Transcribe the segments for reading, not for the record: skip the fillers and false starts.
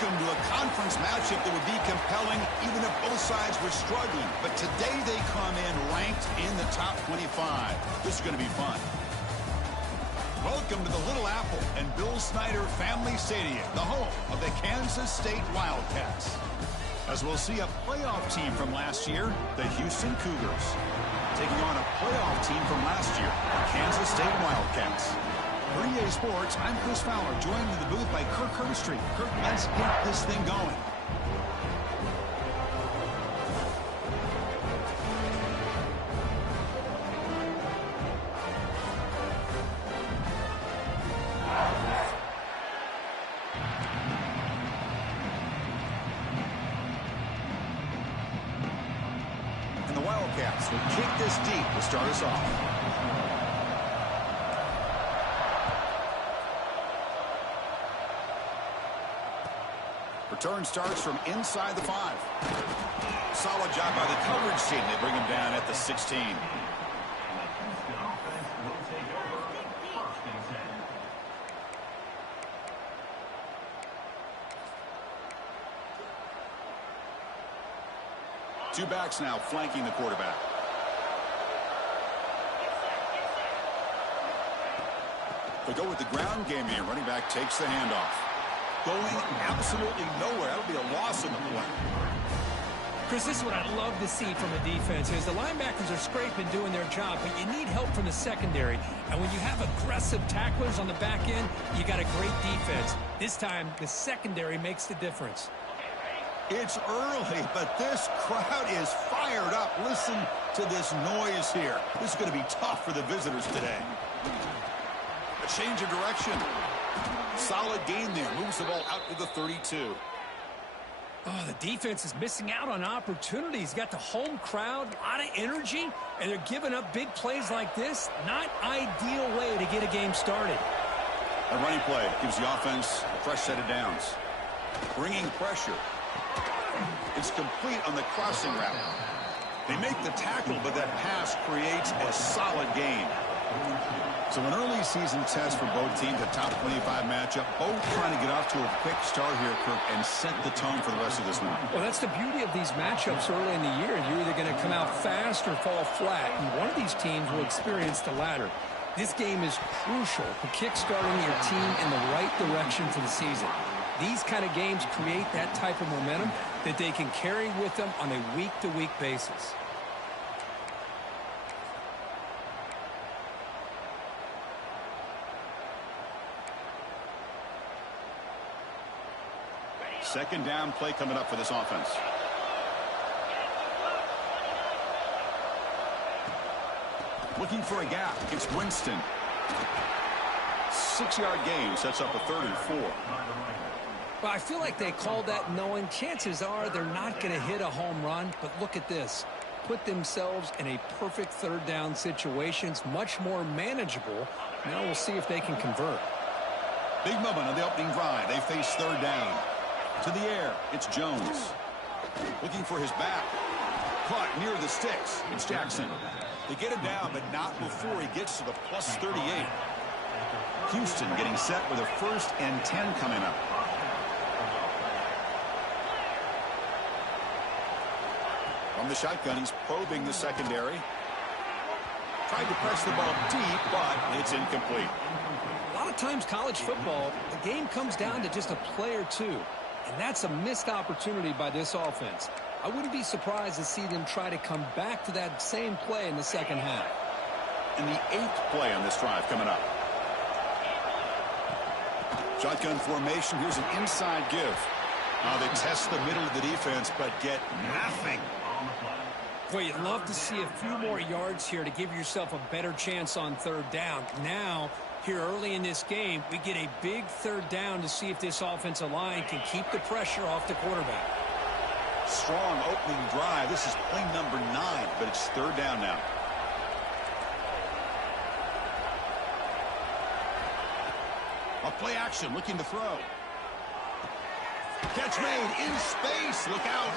Welcome to a conference matchup that would be compelling even if both sides were struggling. But today they come in ranked in the top 25. This is going to be fun. Welcome to the Little Apple and Bill Snyder Family Stadium, the home of the Kansas State Wildcats. As we'll see a playoff team from last year, the Houston Cougars, taking on a playoff team from last year, the Kansas State Wildcats. For EA Sports, I'm Chris Fowler, joined in the booth by Kirk Herbstreit. Kirk, let's get this thing going. And the Wildcats will kick this deep to start us off. Return starts from inside the 5. Solid job by the coverage team. They bring him down at the 16. Two backs now flanking the quarterback. They go with the ground game here. Running back takes the handoff. Going absolutely nowhere. That'll be a loss in the play. Chris, this is what I'd love to see from a defense is the linebackers are scraping, doing their job, but you need help from the secondary. And when you have aggressive tacklers on the back end, you got a great defense. This time, the secondary makes the difference. It's early, but this crowd is fired up. Listen to this noise here. This is going to be tough for the visitors today. A change of direction. Solid gain there. Moves the ball out to the 32. Oh, the defense is missing out on opportunities. Got the home crowd, a lot of energy, and they're giving up big plays like this. Not ideal way to get a game started. A running play gives the offense a fresh set of downs. Bringing pressure. It's complete on the crossing route. They make the tackle, but that pass creates a solid gain. So an early season test for both teams, a top 25 matchup. Both trying to get off to a quick start here, Kirk, and set the tone for the rest of this one. Well, that's the beauty of these matchups early in the year. You're either going to come out fast or fall flat, and one of these teams will experience the latter. This game is crucial for kickstarting your team in the right direction for the season. These kind of games create that type of momentum that they can carry with them on a week-to-week basis. Second down play coming up for this offense. Looking for a gap. It's Winston. 6-yard gain sets up a 3rd and 4. Well, I feel like they called that knowing chances are they're not going to hit a home run, but look at this. Put themselves in a perfect 3rd down situation. It's much more manageable. Now we'll see if they can convert. Big moment on the opening drive. They face 3rd down. To the air, it's Jones. Looking for his back. Caught near the sticks. It's Jackson. They get him down, but not before he gets to the plus 38. Houston getting set with a 1st and 10 coming up. From the shotgun, he's probing the secondary. Tried to press the ball deep, but it's incomplete. A lot of times college football, the game comes down to just a play or two. And that's a missed opportunity by this offense. I wouldn't be surprised to see them try to come back to that same play in the second half. And the 8th play on this drive coming up. Shotgun formation. Here's an inside give. Now they test the middle of the defense, but get nothing. Boy, you'd love to see a few more yards here to give yourself a better chance on 3rd down. Now, here early in this game, we get a big 3rd down to see if this offensive line can keep the pressure off the quarterback. Strong opening drive. This is play number 9, but it's 3rd down now. A play action, looking to throw. Catch made in space. Look out.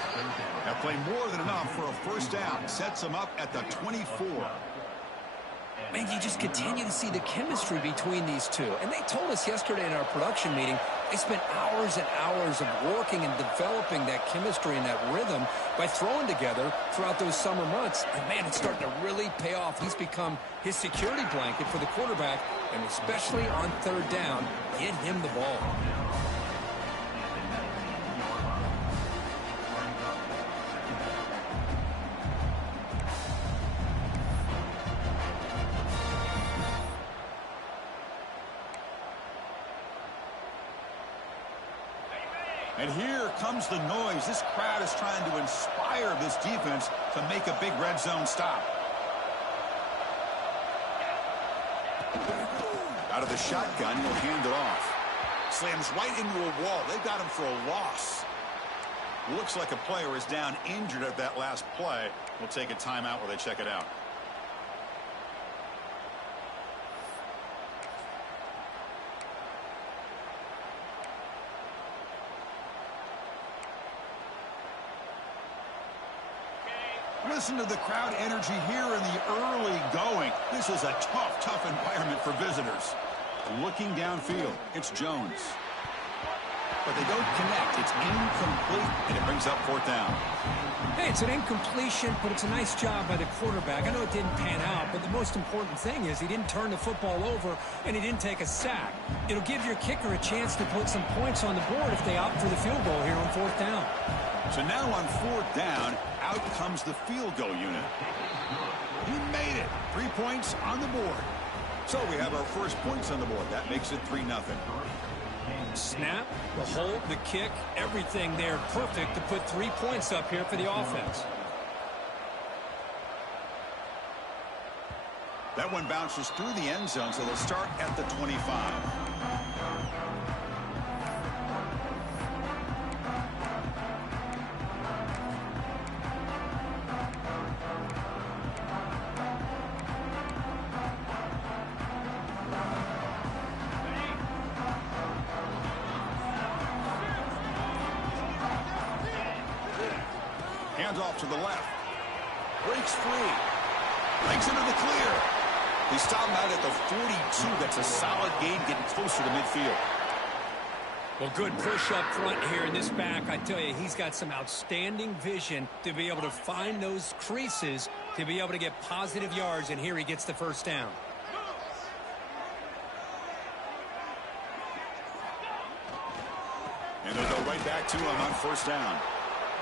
That play more than enough for a 1st down. Sets him up at the 24. Man, you just continue to see the chemistry between these two. And they told us yesterday in our production meeting, they spent hours and hours of working and developing that chemistry and that rhythm by throwing together throughout those summer months. And, man, it's starting to really pay off. He's become his security blanket for the quarterback, and especially on third down, get him the ball. And here comes the noise. This crowd is trying to inspire this defense to make a big red zone stop. Out of the shotgun, he'll hand it off. Slams right into a wall. They've got him for a loss. Looks like a player is down injured at that last play. We'll take a timeout while they check it out. Listen to the crowd energy here in the early going. This is a tough environment for visitors. Looking downfield, it's Jones. But they don't connect. It's incomplete, and it brings up fourth down. Hey, it's an incompletion, but it's a nice job by the quarterback. I know it didn't pan out, but the most important thing is he didn't turn the football over, and he didn't take a sack. It'll give your kicker a chance to put some points on the board if they opt for the field goal here on fourth down. So now on fourth down, out comes the field goal unit. He made it. 3 points on the board. So we have our first points on the board. That makes it 3-0. Snap, the hold, the kick, everything there perfect to put 3 points up here for the offense. That one bounces through the end zone, so they'll start at the 25. Off to the left. Breaks free. Breaks into the clear. They stop him out at the 42. That's a solid gain, getting closer to midfield. Well, good push up front here in this back. I tell you, he's got some outstanding vision to be able to find those creases, to be able to get positive yards, and here he gets the first down. And they'll go right back to him on first down.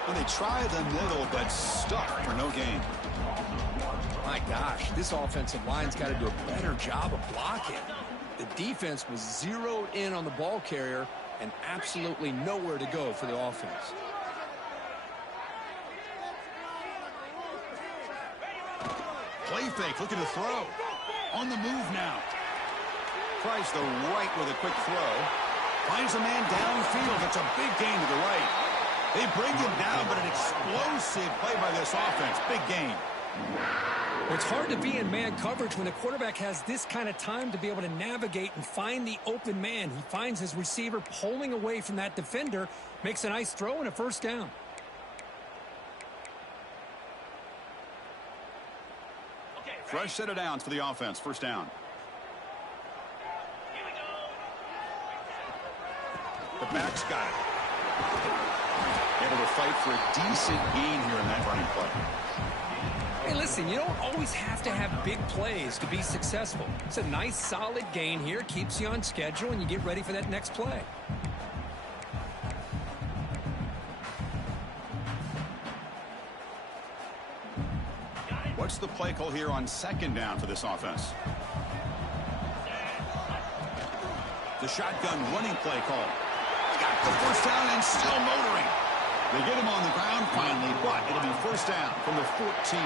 And they try the middle, but stuck for no gain. My gosh, this offensive line's got to do a better job of blocking. The defense was zeroed in on the ball carrier and absolutely nowhere to go for the offense. Play fake, looking to throw. On the move now. Tries the right with a quick throw. Finds a man downfield. It's a big gain to the right. They bring him down, but an explosive play by this offense. Big gain. It's hard to be in man coverage when the quarterback has this kind of time to be able to navigate and find the open man. He finds his receiver pulling away from that defender, makes a nice throw and a first down. Fresh set of downs for the offense. First down. The back's got it. Able to fight for a decent gain here in that running play. Hey, listen, you don't always have to have big plays to be successful. It's a nice, solid gain here. Keeps you on schedule, and you get ready for that next play. What's the play call here on second down for this offense? The shotgun running play call. Got the first down and still motoring. They get him on the ground finally, but it'll be first down from the 14.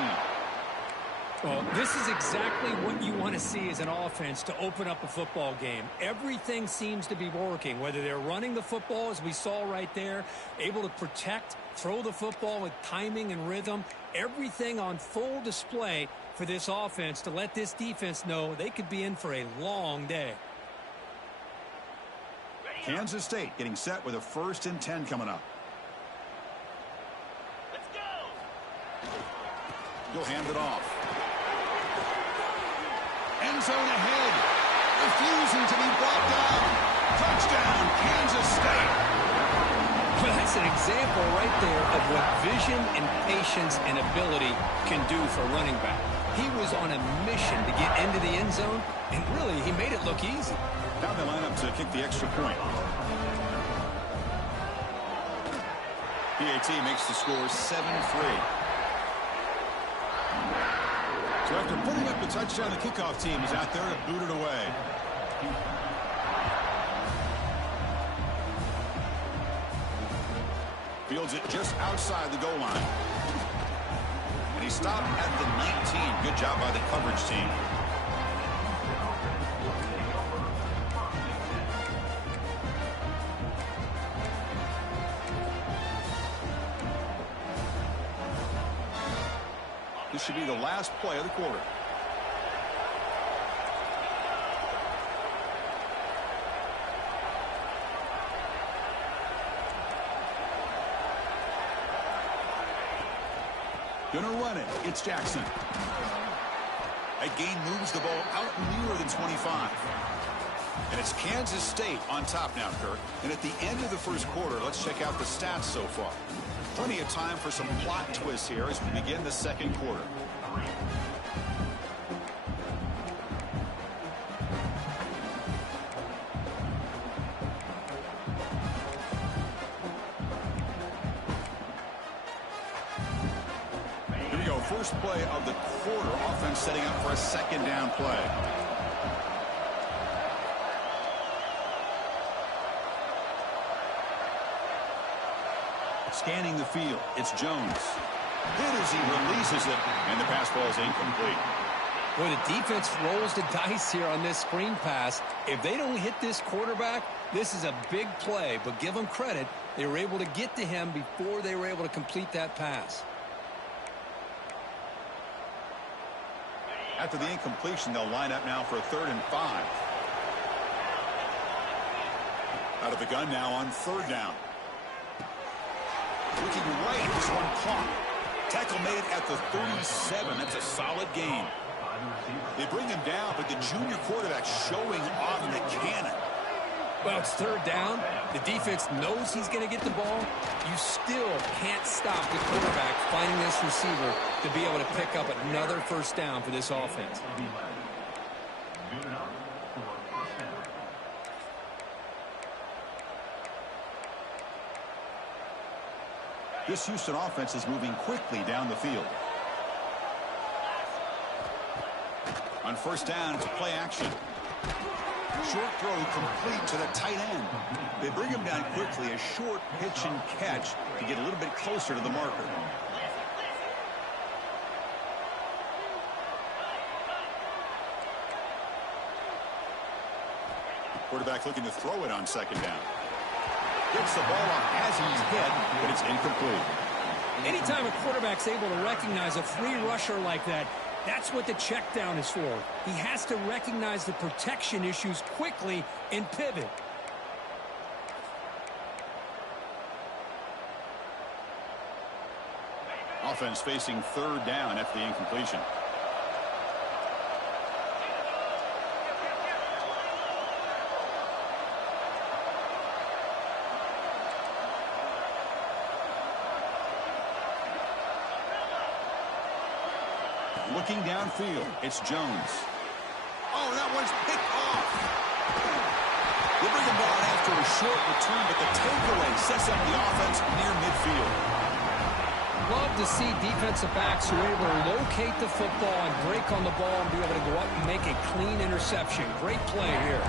Well, this is exactly what you want to see as an offense to open up a football game. Everything seems to be working, whether they're running the football, as we saw right there, able to protect, throw the football with timing and rhythm, everything on full display for this offense to let this defense know they could be in for a long day. Kansas State getting set with a 1st and 10 coming up. Let's go. He'll hand it off. end zone ahead. Refusing to be brought down. Touchdown, Kansas State. Well, that's an example right there of what vision and patience and ability can do for a running back. He was on a mission to get into the end zone, and really, he made it look easy. Now they line up to kick the extra point. PAT makes the score 7-3. So after putting up the touchdown, the kickoff team is out there to boot it away. Fields it just outside the goal line. And he stopped at the 19. Good job by the coverage team. This should be the last play of the quarter. Gonna run it. It's Jackson. That gain moves the ball out nearer than 25. And it's Kansas State on top now, Kirk. And at the end of the first quarter, let's check out the stats so far. Plenty of time for some plot twists here as we begin the second quarter. Here we go. First play of the quarter. Offense setting up for a second down play. Scanning the field, it's Jones. Hit as he releases it, and the pass ball is incomplete. Boy, the defense rolls the dice here on this screen pass. If they don't hit this quarterback, this is a big play, but give them credit. They were able to get to him before they were able to complete that pass. After the incompletion, they'll line up now for a 3rd and 5. Out of the gun now on 3rd down. Looking right, this one caught. Tackle made at the 37. That's a solid gain. They bring him down, but the junior quarterback showing off the cannon. Well, it's 3rd down. The defense knows he's going to get the ball. You still can't stop the quarterback finding this receiver to be able to pick up another 1st down for this offense. This Houston offense is moving quickly down the field. On 1st down, it's play action. Short throw complete to the tight end. They bring him down quickly, a short pitch and catch to get a little bit closer to the marker. Quarterback looking to throw it on 2nd down. Gets the ball off Hazen's head, but it's incomplete. Anytime a quarterback's able to recognize a free rusher like that, that's what the check down is for. He has to recognize the protection issues quickly and pivot. Offense facing 3rd down after the incompletion. Looking downfield, it's Jones. Oh, that one's picked off. They bring him down after a short return, but the takeaway sets up the offense near midfield. Love to see defensive backs who are able to locate the football and break on the ball and be able to go up and make a clean interception. Great play here.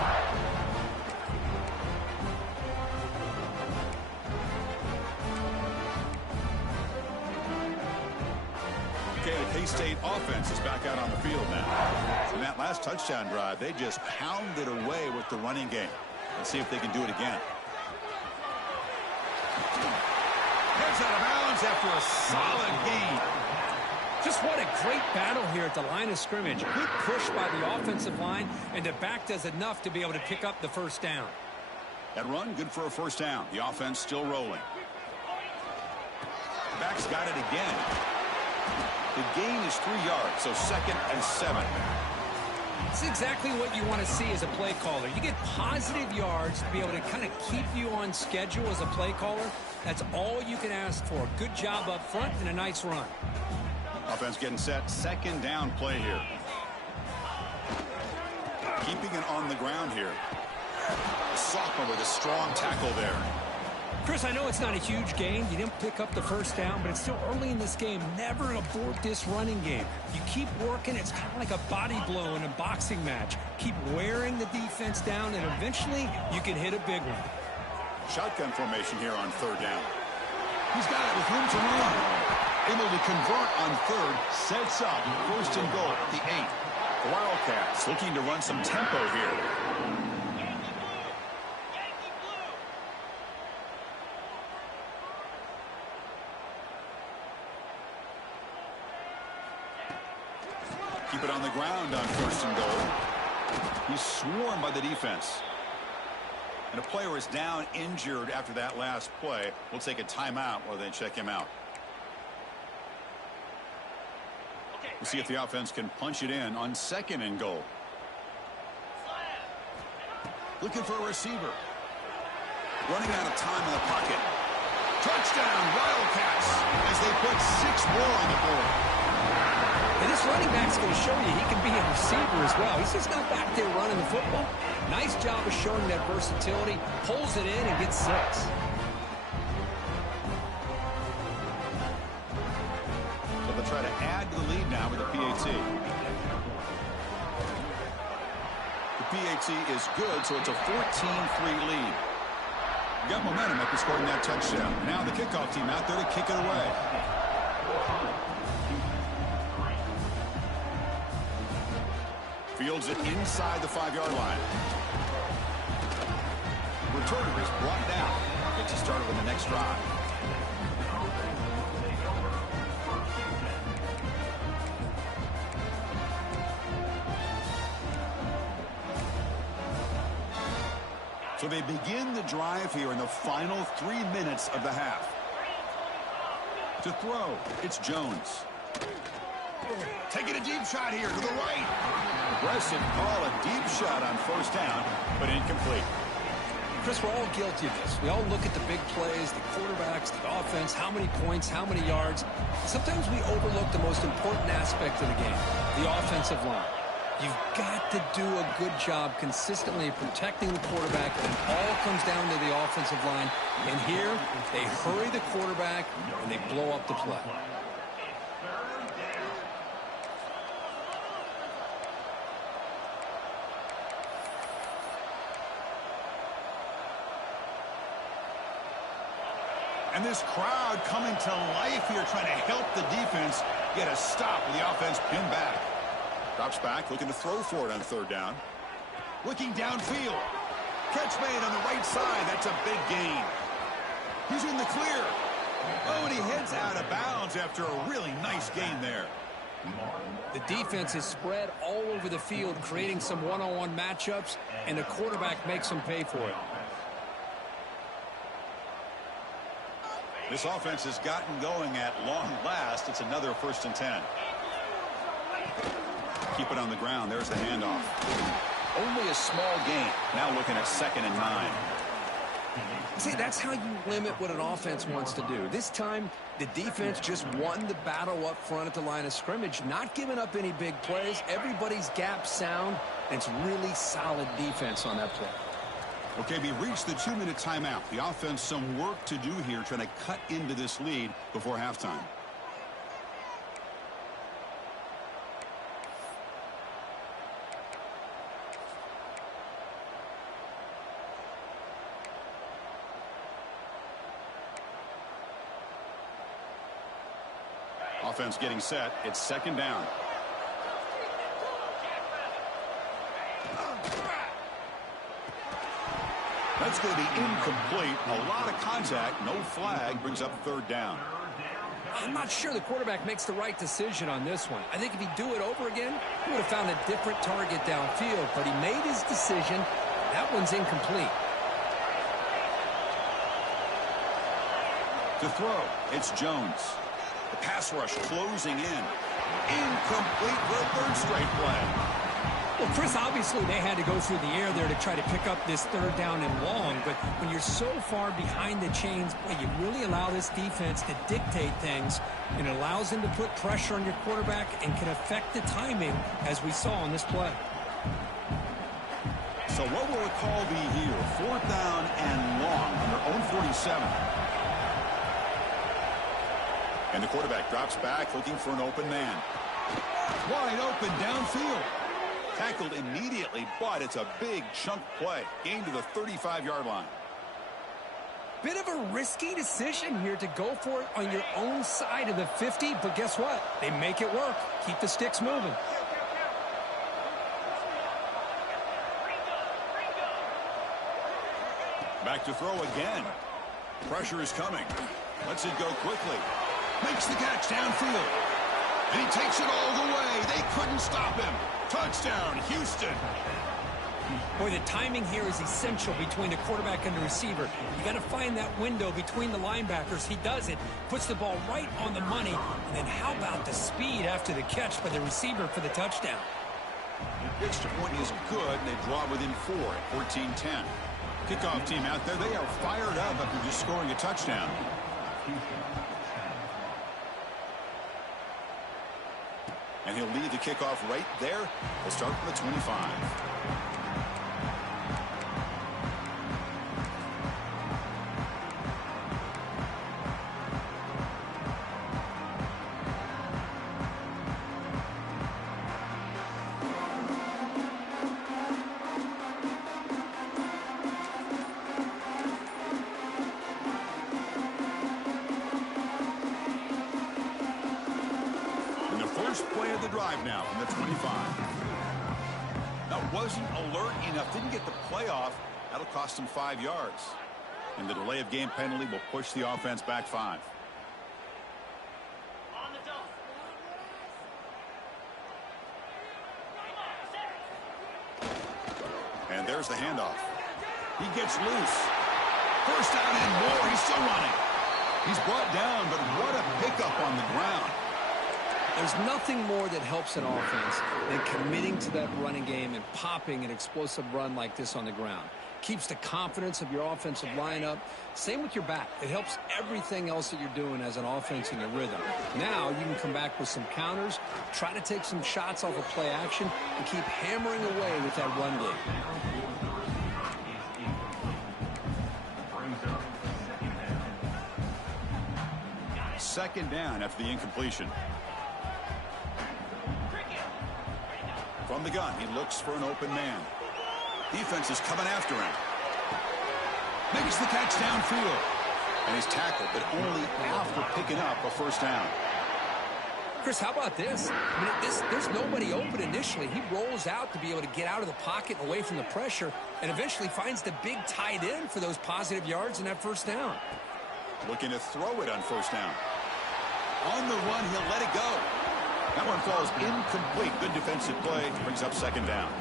The K-State offense is back out on the field now. In that last touchdown drive, they just pounded away with the running game. Let's see if they can do it again. Heads out of bounds after a solid gain. Just what a great battle here at the line of scrimmage. Good push by the offensive line, and the back does enough to be able to pick up the 1st down. That run, good for a 1st down. The offense still rolling. Back's got it again. The gain is 3 yards, so 2nd and 7. It's exactly what you want to see as a play caller. You get positive yards to be able to kind of keep you on schedule as a play caller. That's all you can ask for. Good job up front and a nice run. Offense getting set. Second down play here. Keeping it on the ground here. A sophomore with a strong tackle there. Chris, I know it's not a huge gain. You didn't pick up the first down, but it's still early in this game. Never abort this running game. You keep working. It's kind of like a body blow in a boxing match. Keep wearing the defense down, and eventually you can hit a big one. Shotgun formation here on third down. He's got it with room to run. Able to convert on third. Sets up. First and goal at the 8. The Wildcats looking to run some tempo here. Keep it on the ground on first and goal. He's swarmed by the defense. And a player is down injured after that last play. We'll take a timeout while they check him out. We'll see if the offense can punch it in on second and goal. Looking for a receiver. Running out of time in the pocket. Touchdown, Wildcats, as they put 6 more on the board. And this running back's going to show you he can be a receiver as well. He's just not back there running the football. Nice job of showing that versatility. Pulls it in and gets 6. So they'll try to add to the lead now with the PAT. The PAT is good, so it's a 14-3 lead. Got momentum after scoring that touchdown. Now the kickoff team out there to kick it away. Fields it inside the 5-yard line. Returner is brought down. Gets you started with the next drive. So they begin the drive here in the final 3 minutes of the half. To throw, it's Jones. Taking a deep shot here to the right. Aggressive call, a deep shot on first down, but incomplete. Chris, we're all guilty of this. We all look at the big plays, the quarterbacks, the offense, how many points, how many yards. Sometimes we overlook the most important aspect of the game, the offensive line. You've got to do a good job consistently protecting the quarterback, and it all comes down to the offensive line. And here, they hurry the quarterback, and they blow up the play. And this crowd coming to life here, trying to help the defense get a stop with the offense pinned back. Drops back, looking to throw for it on third down. Looking downfield. Catch made on the right side. That's a big gain. He's in the clear. Oh, and he heads out of bounds after a really nice gain there. The defense is spread all over the field, creating some one-on-one matchups, and the quarterback makes them pay for it. This offense has gotten going at long last. It's another 1st and 10. Keep it on the ground. There's the handoff. Only a small gain. Now looking at 2nd and 9. See, that's how you limit what an offense wants to do. This time, the defense just won the battle up front at the line of scrimmage, not giving up any big plays. Everybody's gap sound, and it's really solid defense on that play. Okay, we reached the 2-minute timeout. The offense some work to do here, trying to cut into this lead before halftime. Offense getting set. It's 2nd down. That's going to be incomplete. A lot of contact. No flag. Brings up 3rd down. I'm not sure the quarterback makes the right decision on this one. I think if he'd do it over again, he would have found a different target downfield. But he made his decision. That one's incomplete. To throw, it's Jones. The pass rush closing in. Incomplete for a 3rd straight play. Well, Chris, obviously they had to go through the air there to try to pick up this third down and long, but when you're so far behind the chains, boy, you really allow this defense to dictate things, and it allows them to put pressure on your quarterback and can affect the timing, as we saw on this play. So what will the call be here? 4th down and long on their own 47. And the quarterback drops back looking for an open man. Wide open downfield. Tackled immediately, but it's a big chunk play. Gain to the 35-yard line. Bit of a risky decision here to go for it on your own side of the 50, but guess what? They make it work. Keep the sticks moving. Back to throw again. Pressure is coming. Lets it go quickly. Makes the catch downfield. And he takes it all the way. They couldn't stop him. Touchdown, Houston. Boy, the timing here is essential between the quarterback and the receiver. You got to find that window between the linebackers. He does it, puts the ball right on the money, and then how about the speed after the catch by the receiver for the touchdown? The extra point is good, and they draw within 4 at 14-10. Kickoff team out there, they are fired up after just scoring a touchdown. And he'll lead the kickoff right there. We'll start from the 25. Play of the drive now from the 25. That wasn't alert enough. Didn't get the play off. That'll cost him 5 yards. And the delay of game penalty will push the offense back 5. And there's the handoff. He gets loose. First down and more. He's still running. He's brought down, but what a pickup on the ground. There's nothing more that helps an offense than committing to that running game and popping an explosive run like this on the ground. Keeps the confidence of your offensive lineup. Same with your back. It helps everything else that you're doing as an offense in your rhythm. Now you can come back with some counters, try to take some shots off of play action, and keep hammering away with that run game. Second down after the incompletion. From the gun, he looks for an open man. Defense is coming after him. Makes the catch downfield. And he's tackled, but only after picking up a first down. Chris, how about this? I mean, there's nobody open initially. He rolls out to be able to get out of the pocket and away from the pressure, and eventually finds the big tight end for those positive yards in that first down. Looking to throw it on first down. On the run, he'll let it go. That one falls incomplete. Good defensive play. Brings up second down.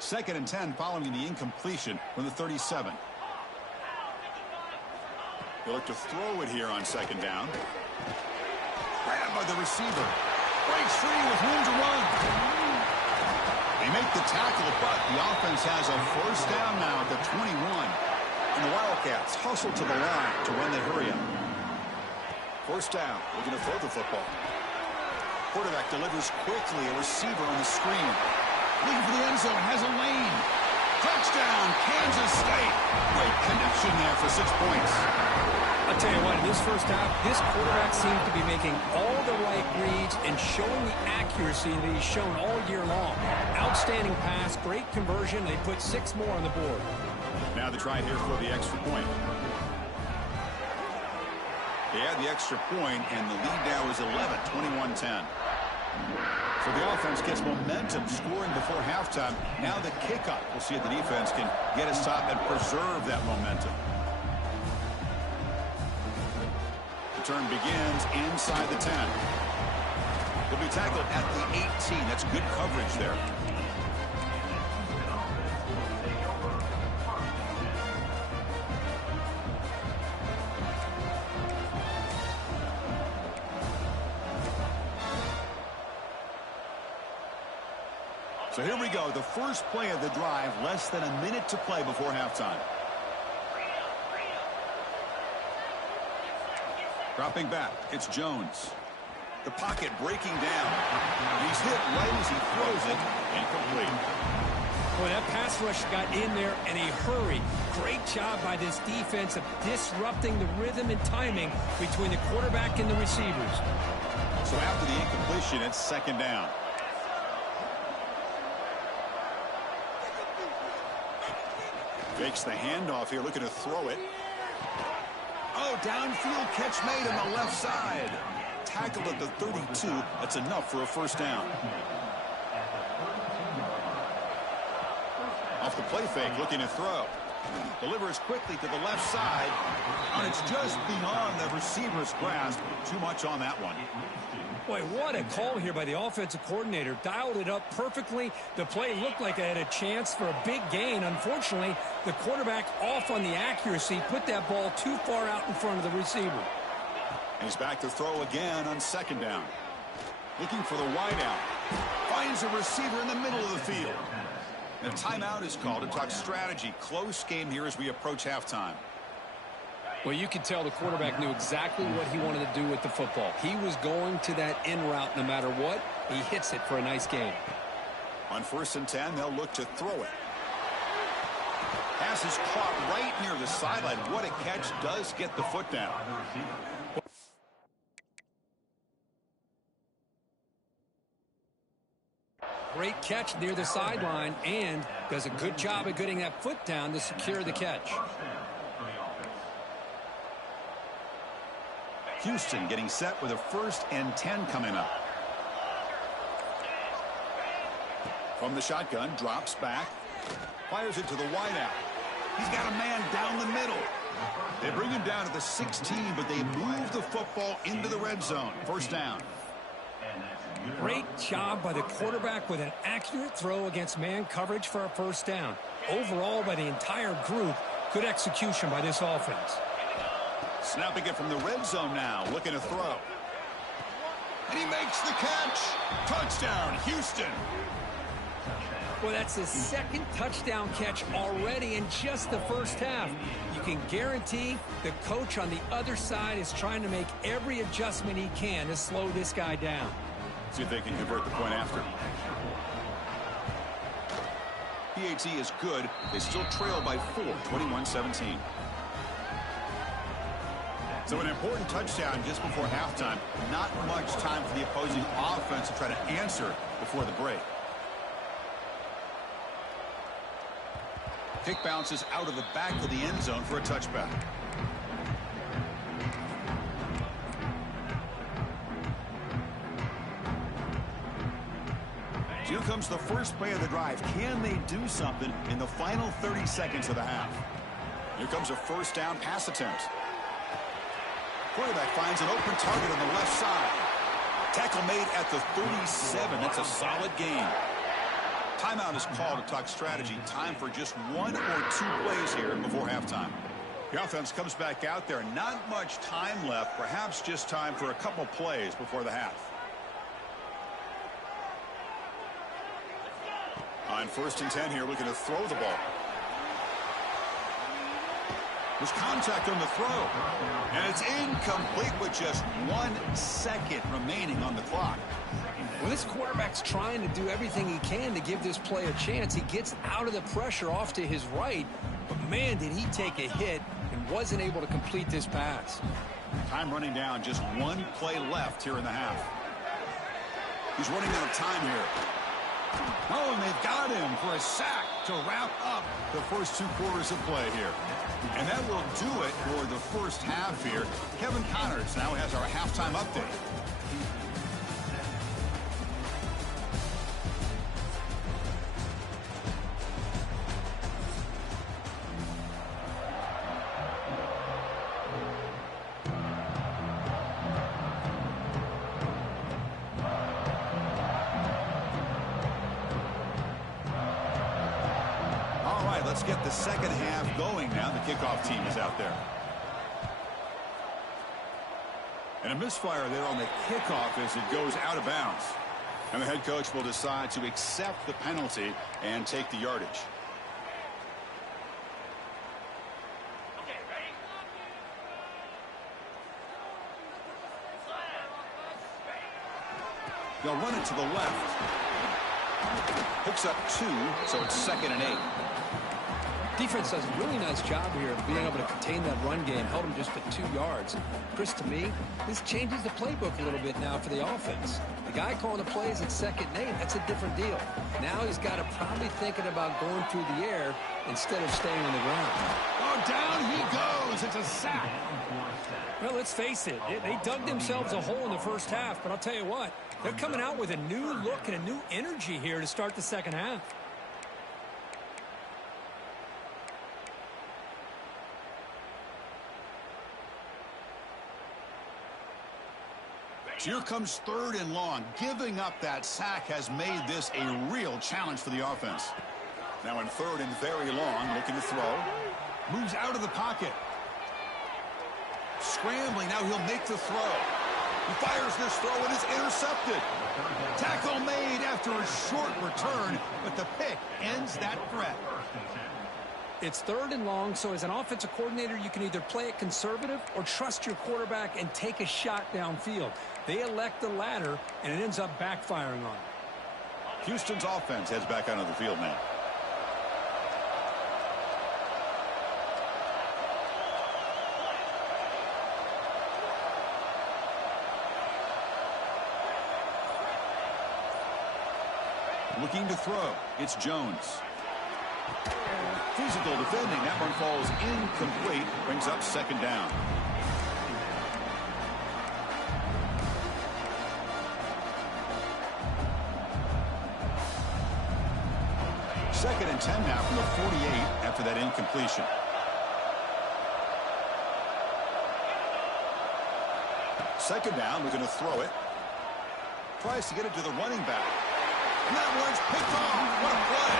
Second and 10 following the incompletion from the 37. They look to throw it here on second down. Grabbed by the receiver. Breaks free with room to run. They make the tackle, but the offense has a first down now at the 21. And the Wildcats hustle to the line to run the hurry up. First down. Looking to throw the football. Quarterback delivers quickly. A receiver on the screen. Looking for the end zone. Has a lane. Touchdown, Kansas State. Great connection there for 6 points. I'll tell you what, in this first half, this quarterback seems to be making all the right reads and showing the accuracy that he's shown all year long. Outstanding pass, great conversion. They put 6 more on the board. Now they try here for the extra point. They add the extra point, and the lead now is 11, 21-10. So the offense gets momentum scoring before halftime. Now the kickoff. We'll see if the defense can get a stop and preserve that momentum. The turn begins inside the 10. He'll be tackled at the 18. That's good coverage there. So here we go, the first play of the drive, less than a minute to play before halftime. Dropping back, it's Jones. The pocket breaking down. He's hit right as he throws it. Incomplete. Boy, that pass rush got in there in a hurry. Great job by this defense of disrupting the rhythm and timing between the quarterback and the receivers. So after the incompletion, it's second down. Fakes the handoff here, looking to throw it. Oh, downfield catch made on the left side. Tackled at the 32. That's enough for a first down. Off the play fake, looking to throw. Delivers quickly to the left side. And it's just beyond the receiver's grasp. Too much on that one. Boy, what a call here by the offensive coordinator. Dialed it up perfectly. The play looked like it had a chance for a big gain. Unfortunately, the quarterback off on the accuracy, put that ball too far out in front of the receiver. He's back to throw again on second down. Looking for the wideout. Finds a receiver in the middle of the field. And a timeout is called to talk strategy. Close game here as we approach halftime. Well, you could tell the quarterback knew exactly what he wanted to do with the football. He was going to that in route no matter what. He hits it for a nice gain. On 1st and 10, they'll look to throw it. Pass is caught right near the sideline. What a catch. Does get the foot down. Great catch near the sideline and does a good job of getting that foot down to secure the catch. Houston getting set with a 1st and 10 coming up. From the shotgun, drops back. Fires it to the wideout. He's got a man down the middle. They bring him down to the 16, but they move the football into the red zone. First down. Great job by the quarterback with an accurate throw against man coverage for a first down. Overall, by the entire group, good execution by this offense. Snapping it from the red zone now, looking to throw. And he makes the catch. Touchdown, Houston. Well, that's his second touchdown catch already in just the first half. You can guarantee the coach on the other side is trying to make every adjustment he can to slow this guy down. See if they can convert the point after. PAT is good. They still trail by 4, 21-17. So an important touchdown just before halftime. Not much time for the opposing offense to try to answer before the break. Kick bounces out of the back of the end zone for a touchback. Here comes the first play of the drive. Can they do something in the final 30 seconds of the half? Here comes a first down pass attempt. Quarterback finds an open target on the left side. Tackle made at the 37. That's a solid gain. Timeout is called to talk strategy. Time for just 1 or 2 plays here before halftime. The offense comes back out there. Not much time left. Perhaps just time for a couple plays before the half. On 1st and 10 here, looking to throw the ball. There's contact on the throw. And it's incomplete with just 1 second remaining on the clock. Well, this quarterback's trying to do everything he can to give this play a chance. He gets out of the pressure off to his right. But, man, did he take a hit and wasn't able to complete this pass. Time running down. Just 1 play left here in the half. He's running out of time here. Oh, and they've got him for a sack to wrap up the first 2 quarters of play here. And that will do it for the first half here. Kevin Connors now has our halftime update. Let's get the second half going now. The kickoff team is out there. And a misfire there on the kickoff as it goes out of bounds. And the head coach will decide to accept the penalty and take the yardage. They'll run it to the left. Picks up 2, so it's 2nd and 8. Defense does a really nice job here of being able to contain that run game, held them just at 2 yards. Chris, to me, this changes the playbook a little bit now for the offense. The guy calling the plays at 2nd and 8, that's a different deal. Now he's got to probably thinking about going through the air instead of staying on the ground. Oh, down he goes. It's a sack. Well, let's face it, they dug themselves a hole in the first half, but I'll tell you what, they're coming out with a new look and a new energy here to start the second half. Here comes 3rd and long. Giving up that sack has made this a real challenge for the offense. Now in 3rd and very long, looking to throw. Moves out of the pocket. Scrambling, now he'll make the throw. He fires this throw and is intercepted. Tackle made after a short return, but the pick ends that threat. It's 3rd and long, so as an offensive coordinator, you can either play it conservative or trust your quarterback and take a shot downfield. They elect the latter, and it ends up backfiring on them. Houston's offense heads back onto the field now. Looking to throw. It's Jones. Physical defending. That one falls incomplete. Brings up 2nd down. Second and 10 now from the 48 after that incompletion. Second down, we're going to throw it. Tries to get it to the running back. And that one's picked off. What a play.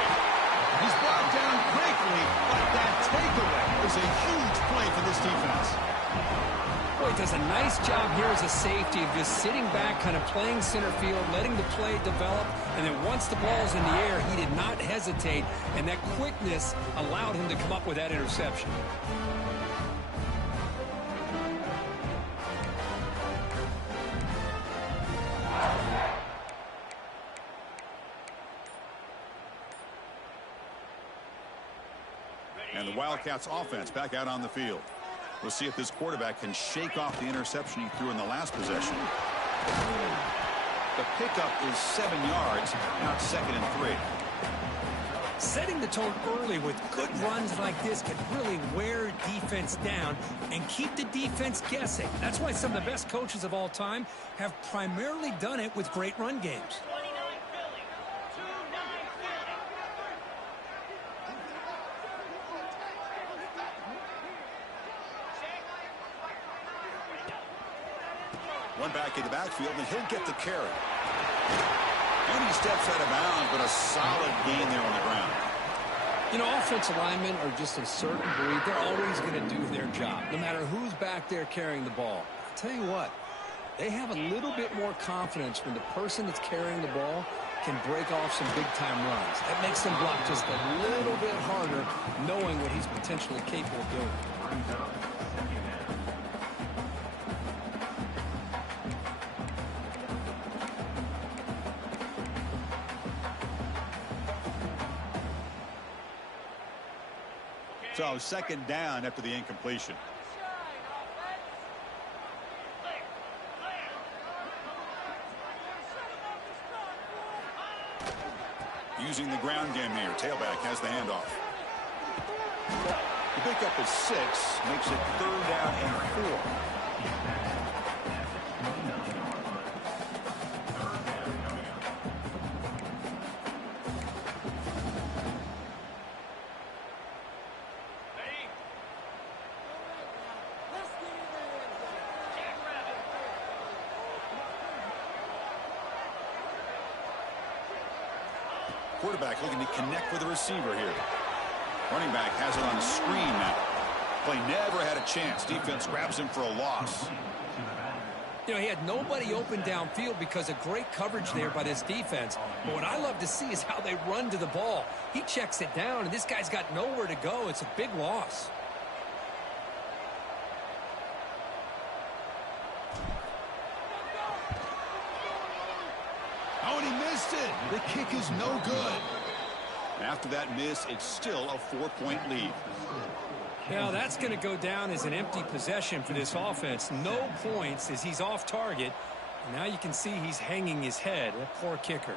He's brought down quickly, but that takeaway is a huge play for this defense. Boy, does a nice job here as a safety of just sitting back, kind of playing center field, letting the play develop, and then once the ball's in the air, he did not hesitate, and that quickness allowed him to come up with that interception. And the Wildcats offense back out on the field. We'll see if this quarterback can shake off the interception he threw in the last possession. The pickup is 7 yards. Now it's 2nd and 3. Setting the tone early with good runs like this can really wear defense down and keep the defense guessing. That's why some of the best coaches of all time have primarily done it with great run games. One back in the backfield, and he'll get the carry. And he steps out of bounds, but a solid gain there on the ground. You know, offensive linemen are just a certain breed. They're always going to do their job, no matter who's back there carrying the ball. I'll tell you what, they have a little bit more confidence when the person that's carrying the ball can break off some big-time runs. That makes them block just a little bit harder, knowing what he's potentially capable of doing. So 2nd down after the incompletion. Using the ground game here. Tailback has the handoff. The pickup is 6. Makes it 3rd down and 4. Quarterback looking to connect with the receiver here. Running back has it on a screen now. Play never had a chance. Defense grabs him for a loss. You know, he had nobody open downfield because of great coverage there by this defense. But what I love to see is how they run to the ball. He checks it down, and this guy's got nowhere to go. It's a big loss. Oh, and he missed it. The kick is no good. After that miss, it's still a 4-point lead. Now, that's going to go down as an empty possession for this offense. No points as he's off target. And now you can see he's hanging his head. A poor kicker.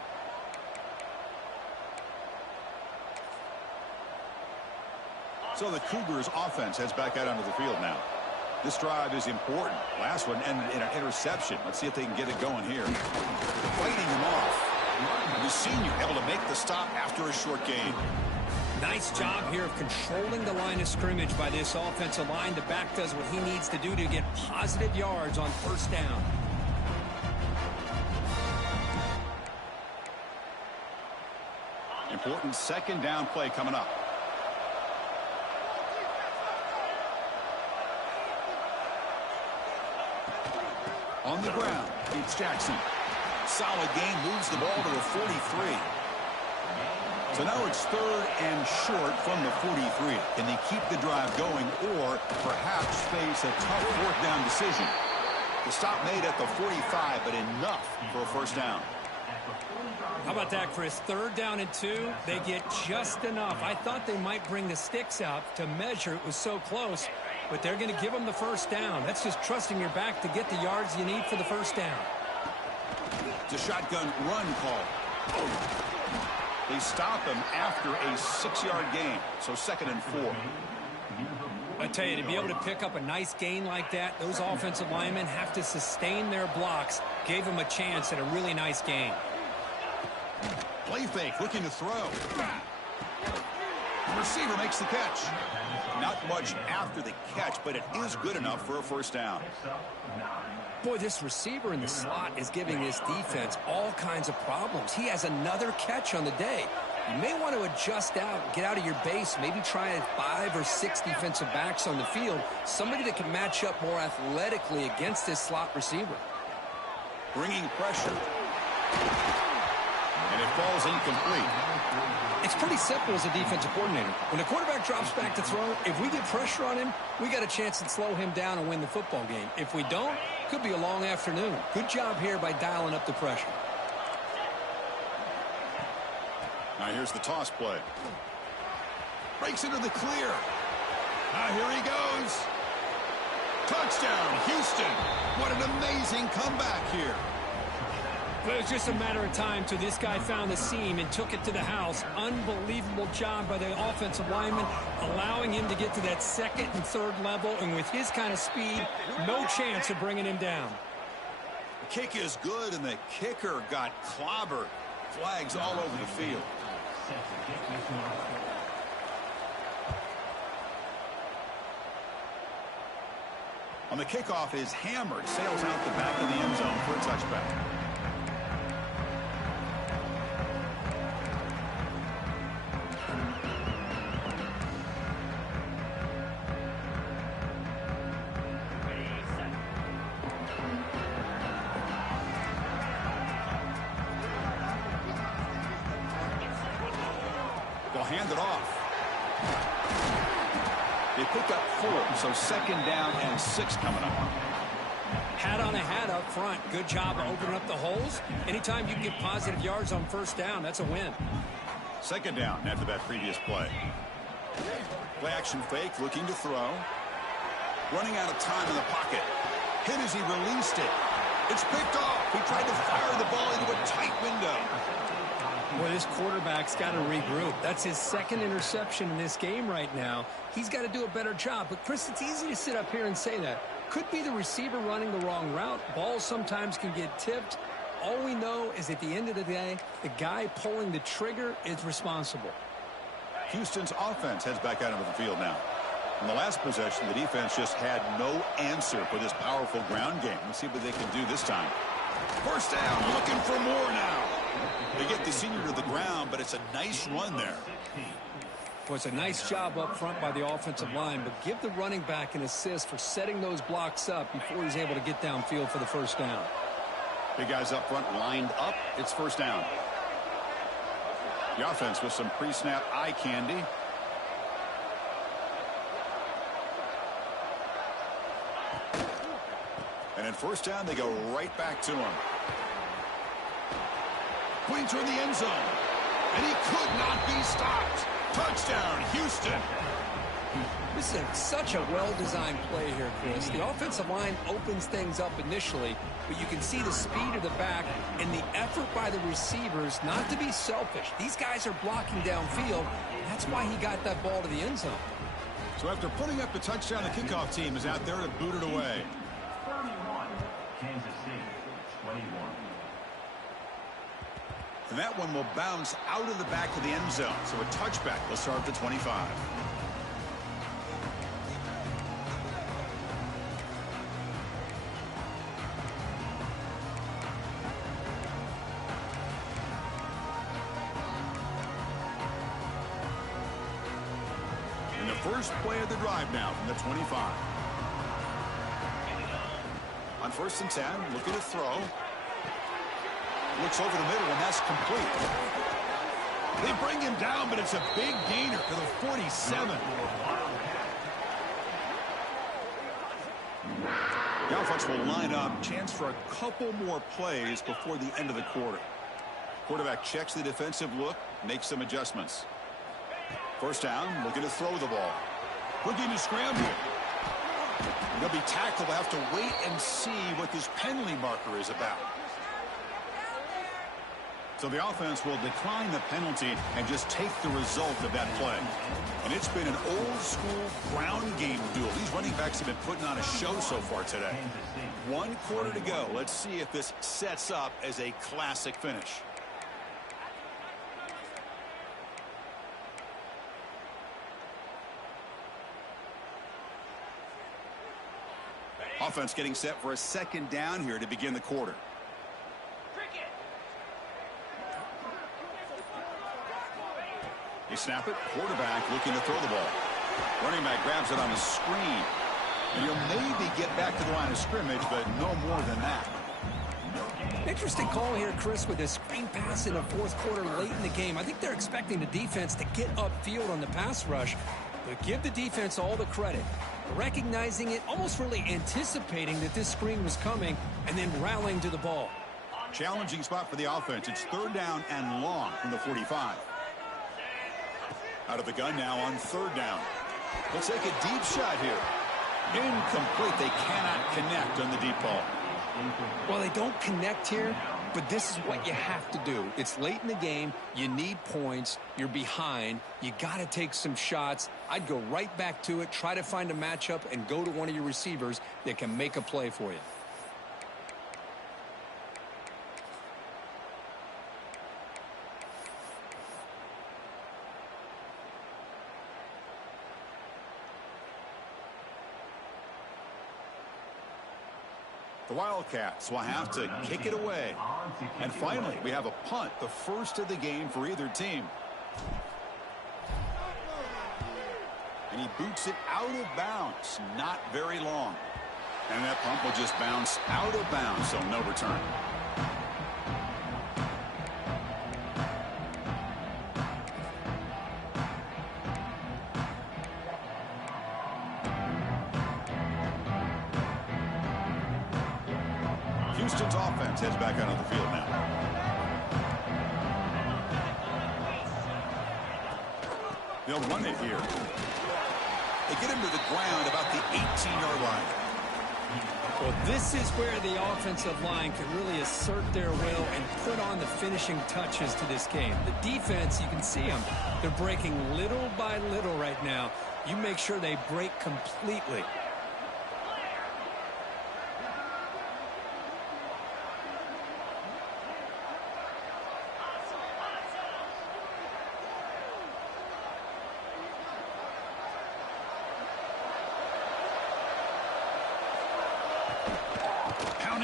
So the Cougars offense heads back out onto the field now. This drive is important. Last one ended in an interception. Let's see if they can get it going here. Fighting him off. The senior able to make the stop after a short gain. Nice job here of controlling the line of scrimmage by this offensive line. The back does what he needs to do to get positive yards on first down. Important second down play coming up. On the ground, it's Jackson. Solid gain, moves the ball to the 43. So now it's 3rd and short from the 43. Can they keep the drive going or perhaps face a tough 4th down decision? The stop made at the 45, but enough for a first down. How about that, Chris? 3rd down and 2. They get just enough. I thought they might bring the sticks out to measure. It was so close, but they're going to give them the first down. That's just trusting your back to get the yards you need for the first down. It's a shotgun run call. Oh. They stop him after a 6-yard gain, so 2nd and 4. I tell you, to be able to pick up a nice gain like that, those offensive linemen have to sustain their blocks. Gave them a chance at a really nice gain. Play fake, looking to throw. The receiver makes the catch. Not much after the catch, but it is good enough for a first down. Boy, this receiver in the slot is giving this defense all kinds of problems. He has another catch on the day. You may want to adjust out, get out of your base, maybe try 5 or 6 defensive backs on the field, somebody that can match up more athletically against this slot receiver. Bringing pressure. And it falls incomplete. It's pretty simple as a defensive coordinator. When the quarterback drops back to throw, if we get pressure on him, we got a chance to slow him down and win the football game. If we don't, could be a long afternoon. Good job here by dialing up the pressure. Now here's the toss play. Breaks into the clear. Now here he goes. Touchdown, Houston. What an amazing comeback here. Well, it was just a matter of time till this guy found the seam and took it to the house. Unbelievable job by the offensive lineman, allowing him to get to that 2nd and 3rd level. And with his kind of speed, no chance of bringing him down. The kick is good, and the kicker got clobbered. Flags all over the field. On the kickoff is hammered, sails out the back of the end zone for a touchback. They'll hand it off. They pick up 4, so 2nd down and 6 coming up. Hat on a hat up front. Good job of opening up the holes. Anytime you can get positive yards on first down, that's a win. 2nd down after that previous play. Play action fake, looking to throw. Running out of time in the pocket. Hit as he released it. It's picked off. He tried to fire the ball into a tight window. Boy, this quarterback's got to regroup. That's his 2nd interception in this game right now. He's got to do a better job. But, Chris, it's easy to sit up here and say that. Could be the receiver running the wrong route. Balls sometimes can get tipped. All we know is at the end of the day, the guy pulling the trigger is responsible. Houston's offense heads back out into the field now. In the last possession, the defense just had no answer for this powerful ground game. Let's see what they can do this time. First down, looking for more now. They get the senior to the ground, but it's a nice run there. Well, it's a nice job up front by the offensive line, but give the running back an assist for setting those blocks up before he's able to get downfield for the first down. Big guys up front lined up. It's first down. The offense with some pre-snap eye candy. And at first down, they go right back to him. Going toward the end zone. And he could not be stopped. Touchdown, Houston. This is such a well-designed play here, Chris. The offensive line opens things up initially, but you can see the speed of the back and the effort by the receivers not to be selfish. These guys are blocking downfield. That's why he got that ball to the end zone. So after putting up the touchdown, the kickoff team is out there to boot it away. 31, Kansas City, 21. And that one will bounce out of the back of the end zone. So a touchback will start at the 25. And the first play of the drive now from the 25. On 1st and 10, looking to throw. Looks over the middle, and that's complete. They bring him down, but it's a big gainer to the 47. The offense will line up. Chance for a couple more plays before the end of the quarter. Quarterback checks the defensive look, makes some adjustments. First down, looking to throw the ball. Looking to scramble. They'll be tackled. They'll have to wait and see what this penalty marker is about. So the offense will decline the penalty and just take the result of that play. And it's been an old-school ground game duel. These running backs have been putting on a show so far today. 1 quarter to go. Let's see if this sets up as a classic finish. Offense getting set for a second down here to begin the quarter. They snap it. Quarterback looking to throw the ball. Running back grabs it on the screen. And he'll maybe get back to the line of scrimmage, but no more than that. Interesting call here, Chris, with a screen pass in the 4th quarter late in the game. I think they're expecting the defense to get upfield on the pass rush, but give the defense all the credit. Recognizing it, almost really anticipating that this screen was coming, and then rallying to the ball. Challenging spot for the offense. It's 3rd down and long from the 45. Out of the gun now on 3rd down. They'll take a deep shot here. Incomplete. They cannot connect on the deep ball. Well, they don't connect here, but this is what you have to do. It's late in the game. You need points. You're behind. You got to take some shots. I'd go right back to it, try to find a matchup, and go to one of your receivers that can make a play for you. The Wildcats will have to kick it away. And finally, we have a punt, the first of the game for either team. And he boots it out of bounds, not very long. And that punt will just bounce out of bounds, so no return. Houston's offense heads back out of the field now. They'll run it here. They get him to the ground about the 18-yard line. Well, this is where the offensive line can really assert their will and put on the finishing touches to this game. The defense, you can see them. They're breaking little by little right now. You make sure they break completely.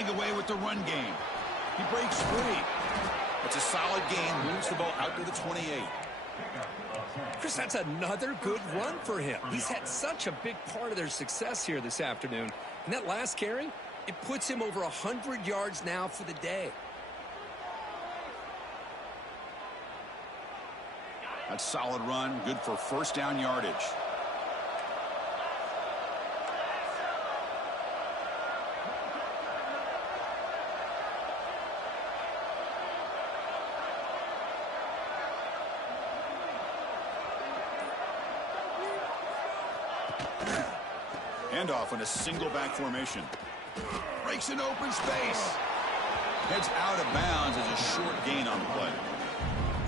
Away with the run game. He breaks free. It's a solid gain. Moves the ball out to the 28. Chris, that's another good run for him. He's had such a big part of their success here this afternoon. And that last carry, it puts him over 100 yards now for the day. That's a solid run, good for first down yardage. Handoff in a single back formation. Breaks an open space. Heads out of bounds as a short gain on the play.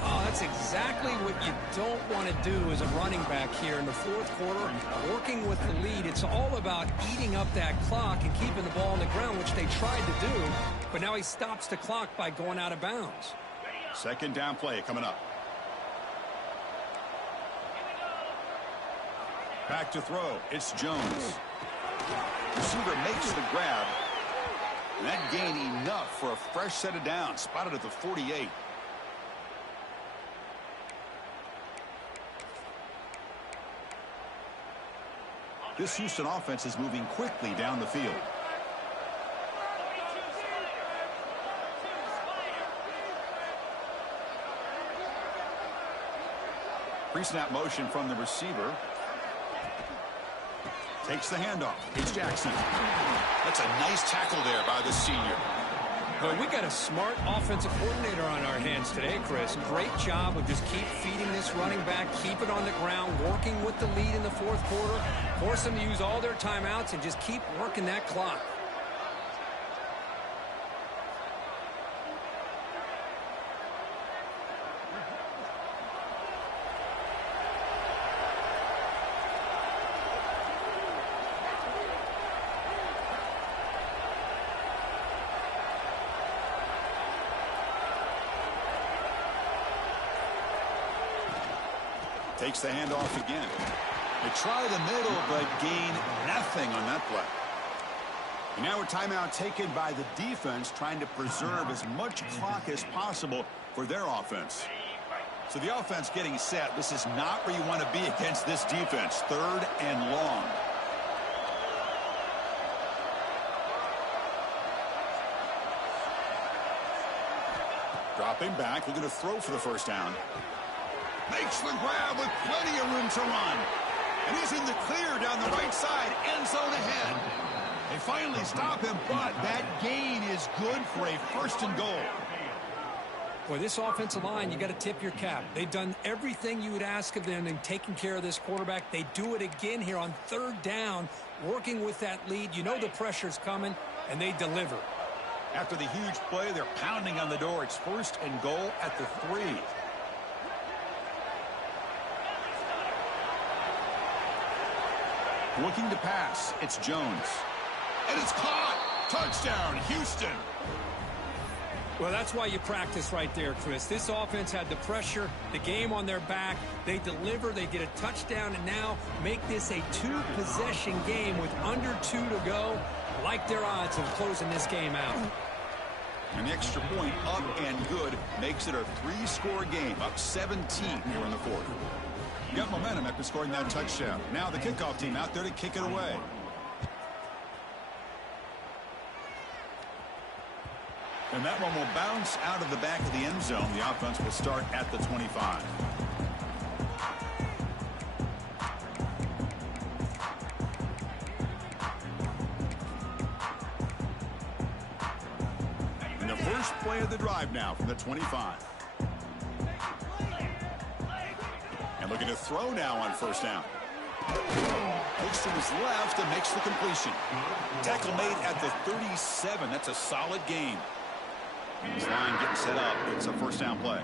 Oh, that's exactly what you don't want to do as a running back here in the fourth quarter. Working with the lead, it's all about eating up that clock and keeping the ball on the ground, which they tried to do. But now he stops the clock by going out of bounds. Second down play coming up. Back to throw. It's Jones. Receiver makes the grab. And that gain enough for a fresh set of downs. Spotted at the 48. This Houston offense is moving quickly down the field. Pre-snap motion from the receiver. Takes the handoff. It's Jackson. That's a nice tackle there by the senior. Boy, we got a smart offensive coordinator on our hands today, Chris. Great job of just keep feeding this running back, keep it on the ground, working with the lead in the fourth quarter, force them to use all their timeouts, and just keep working that clock. Takes the handoff again. They try the middle, but gain nothing on that play. And now a timeout taken by the defense, trying to preserve as much clock as possible for their offense. So the offense getting set. This is not where you want to be against this defense. Third and long. Dropping back, looking to throw for the first down. Makes the grab with plenty of room to run. And he's in the clear down the right side, end zone ahead. They finally stop him, but that gain is good for a first and goal. Boy, this offensive line, you got to tip your cap. They've done everything you would ask of them in taking care of this quarterback. They do it again here on third down, working with that lead. You know the pressure's coming, and they deliver. After the huge play, they're pounding on the door. It's first and goal at the 3. Looking to pass. It's Jones. And it's caught. Touchdown, Houston. Well, that's why you practice right there, Chris. This offense had the pressure, the game on their back. They deliver, they get a touchdown, and now make this a 2-possession game with under 2 to go. Like their odds of closing this game out. An extra point up and good makes it a 3-score game, up 17 here in the fourth. Got momentum after scoring that touchdown. Now the kickoff team out there to kick it away. And that one will bounce out of the back of the end zone. The offense will start at the 25. And the first play of the drive now from the 25. And looking to throw now on first down. Looks to his left and makes the completion. Tackle made at the 37. That's a solid gain. His line getting set up. It's a first down play.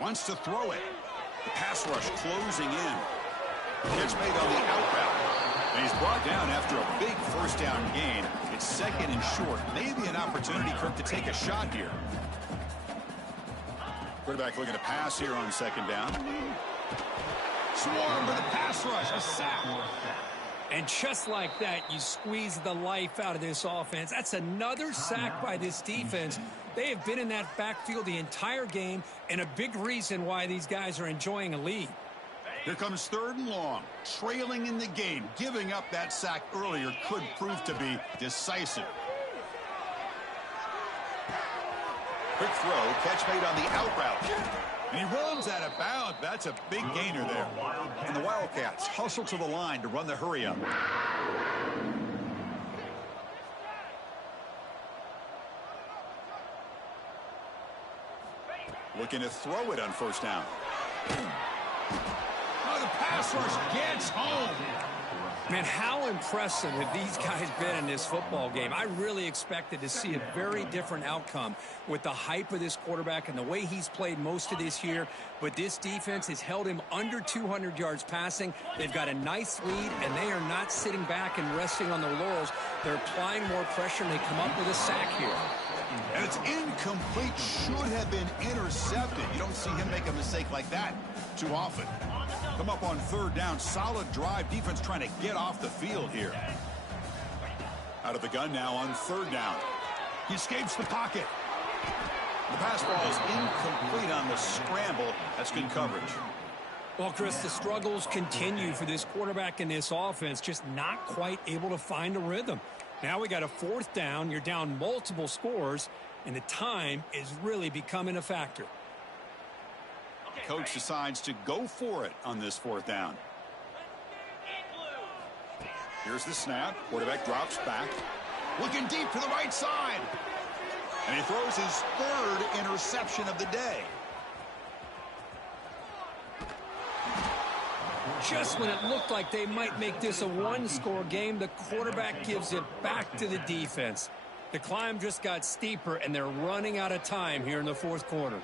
Wants to throw it. The pass rush closing in. Catch made on the out route. And he's brought down after a big first down gain. It's second and short. Maybe an opportunity, Kirk, to take a shot here. Quarterback looking to pass here on second down. Swarm with the pass rush. A sack. And just like that, you squeeze the life out of this offense. That's another sack by this defense. They have been in that backfield the entire game, and a big reason why these guys are enjoying a lead. Here comes 3rd and long. Trailing in the game. Giving up that sack earlier could prove to be decisive. Quick throw. Catch made on the out route. And he runs out of bounds. That's a big gainer there. And the Wildcats hustle to the line to run the hurry up. Looking to throw it on 1st down. Oh, the pass rush gets home. Man, how impressive have these guys been in this football game? I really expected to see a very different outcome with the hype of this quarterback and the way he's played most of this year. But this defense has held him under 200 yards passing. They've got a nice lead, and they are not sitting back and resting on their laurels. They're applying more pressure, and they come up with a sack here. And it's incomplete. Should have been intercepted. You don't see him make a mistake like that too often. Come up on 3rd down. Solid drive. Defense trying to get off the field here. Out of the gun now on 3rd down. He escapes the pocket. The pass ball is incomplete on the scramble. That's good coverage. Well, Chris, the struggles continue for this quarterback in this offense. Just not quite able to find a rhythm. Now we got a 4th down. You're down multiple scores, and the time is really becoming a factor. Coach decides to go for it on this 4th down. Here's the snap. Quarterback drops back. Looking deep to the right side. And he throws his 3rd interception of the day. Just when it looked like they might make this a 1-score game, the quarterback gives it back to the defense. The climb just got steeper, and they're running out of time here in the 4th quarter.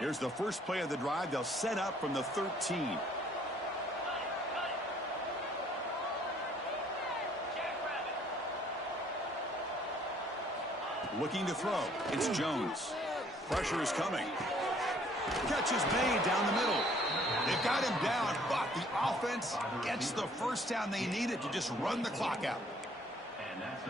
Here's the first play of the drive. They'll set up from the 13. Looking to throw. It's Jones. Pressure is coming. Catch is made down the middle. They've got him down, but the offense gets the 1st down they needed to just run the clock out.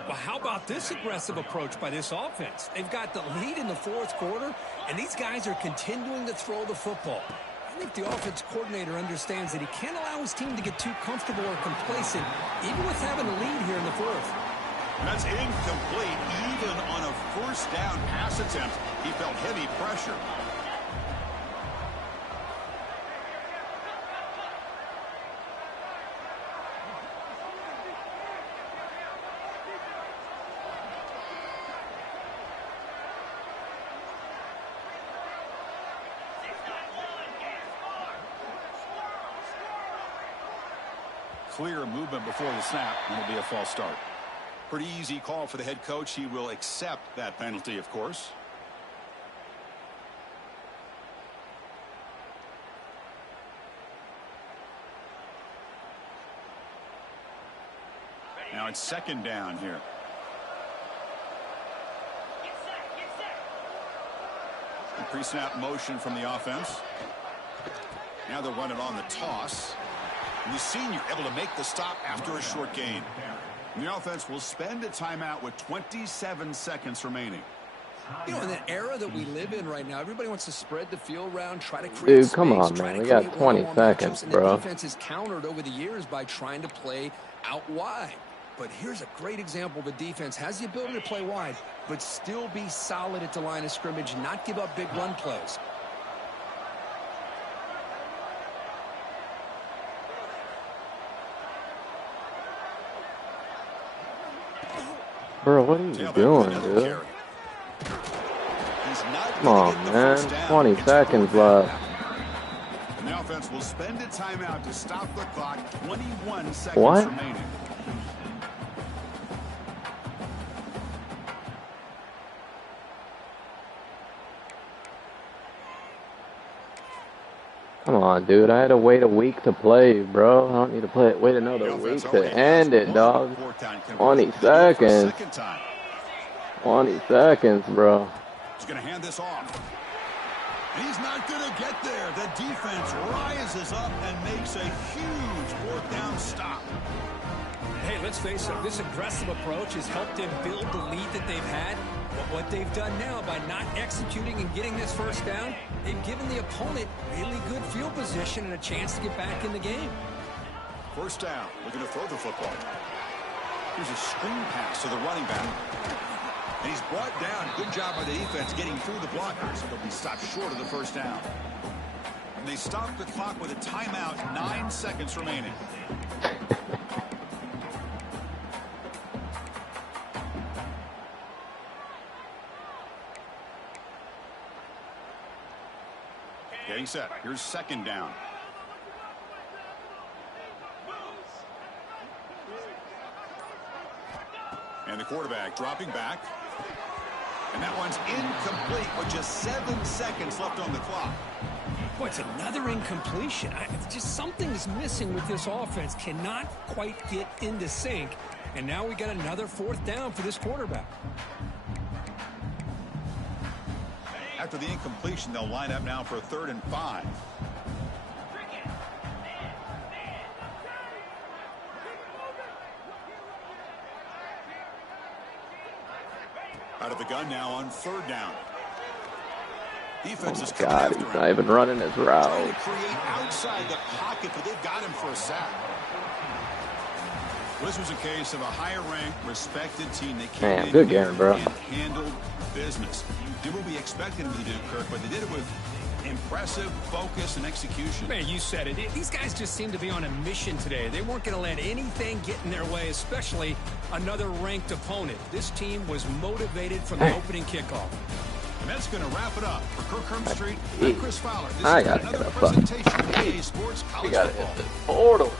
Well, how about this aggressive approach by this offense? They've got the lead in the 4th quarter, and these guys are continuing to throw the football. I think the offense coordinator understands that he can't allow his team to get too comfortable or complacent, even with having a lead here in the 4th. That's incomplete. Even on a 1st down pass attempt, he felt heavy pressure. Clear movement before the snap, and it'll be a false start. Pretty easy call for the head coach. He will accept that penalty, of course. Now it's 2nd down here. Pre-snap motion from the offense. Now they'll run it on the toss. And the senior able to make the stop after a short gain. And the offense will spend a timeout with 27 seconds remaining. You know, in the era that we live in right now, everybody wants to spread the field around, try to create Dude, space, come on, man. We got 20 seconds, and bro. the defense is countered over the years by trying to play out wide. But here's a great example. The defense has the ability to play wide, but still be solid at the line of scrimmage, not give up big run plays. Bro, what are you doing, dude? Come on, man. 20 seconds left. And the offense will spend a timeout to stop the clock. 21 seconds remaining. Come on, dude. I had to wait a week to play, bro. I don't need to play. Wait another week to end it, dog. 20 seconds. 20 seconds, bro. He's going to hand this off. And he's not going to get there. The defense rises up and makes a huge fourth down stop. Hey, let's face it, this aggressive approach has helped them build the lead that they've had. But what they've done now by not executing and getting this first down, they've given the opponent really good field position and a chance to get back in the game. First down, looking to throw the football. Here's a screen pass to the running back. And he's brought down. Good job by the defense getting through the blockers. They'll be stopped short of the first down. And they stop the clock with a timeout. 9 seconds remaining. Getting set. Here's second down. And the quarterback dropping back. And that one's incomplete with just 7 seconds left on the clock. Boy, it's another incompletion. Just something's missing with this offense. Cannot quite get into sync. And now we got another fourth down for this quarterback. After the incompletion, they'll line up now for a 3rd and 5. Out of the gun now on 3rd down. Defense is coming God, after he's him. not even running his Trying route. to create outside the pocket, but they've got him for a sack. Well, this was a case of a higher-ranked, respected team. They came Man, in good here game, bro. and handled business. Did what we expected them to do, Kirk, but they did it with impressive focus and execution. Man, you said it. These guys just seem to be on a mission today. They weren't going to let anything get in their way, especially another ranked opponent. This team was motivated from the opening kickoff. And that's going to wrap it up. For Kirk Herbstreit, I'm Chris Fowler. This I is gotta another get up. presentation of EA Sports We College gotta Football. hit this portal.